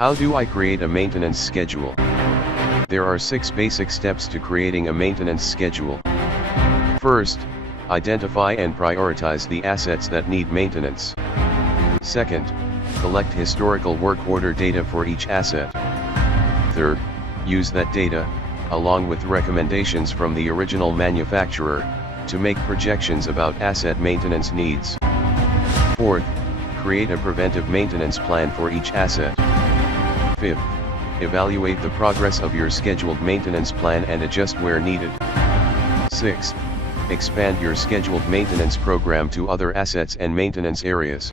How do I create a maintenance schedule? There are 6 basic steps to creating a maintenance schedule. First, identify and prioritize the assets that need maintenance. Second, collect historical work order data for each asset. Third, use that data, along with recommendations from the original manufacturer, to make projections about asset maintenance needs. Fourth, create a preventive maintenance plan for each asset. Fifth, evaluate the progress of your scheduled maintenance plan and adjust where needed. Sixth, expand your scheduled maintenance program to other assets and maintenance areas.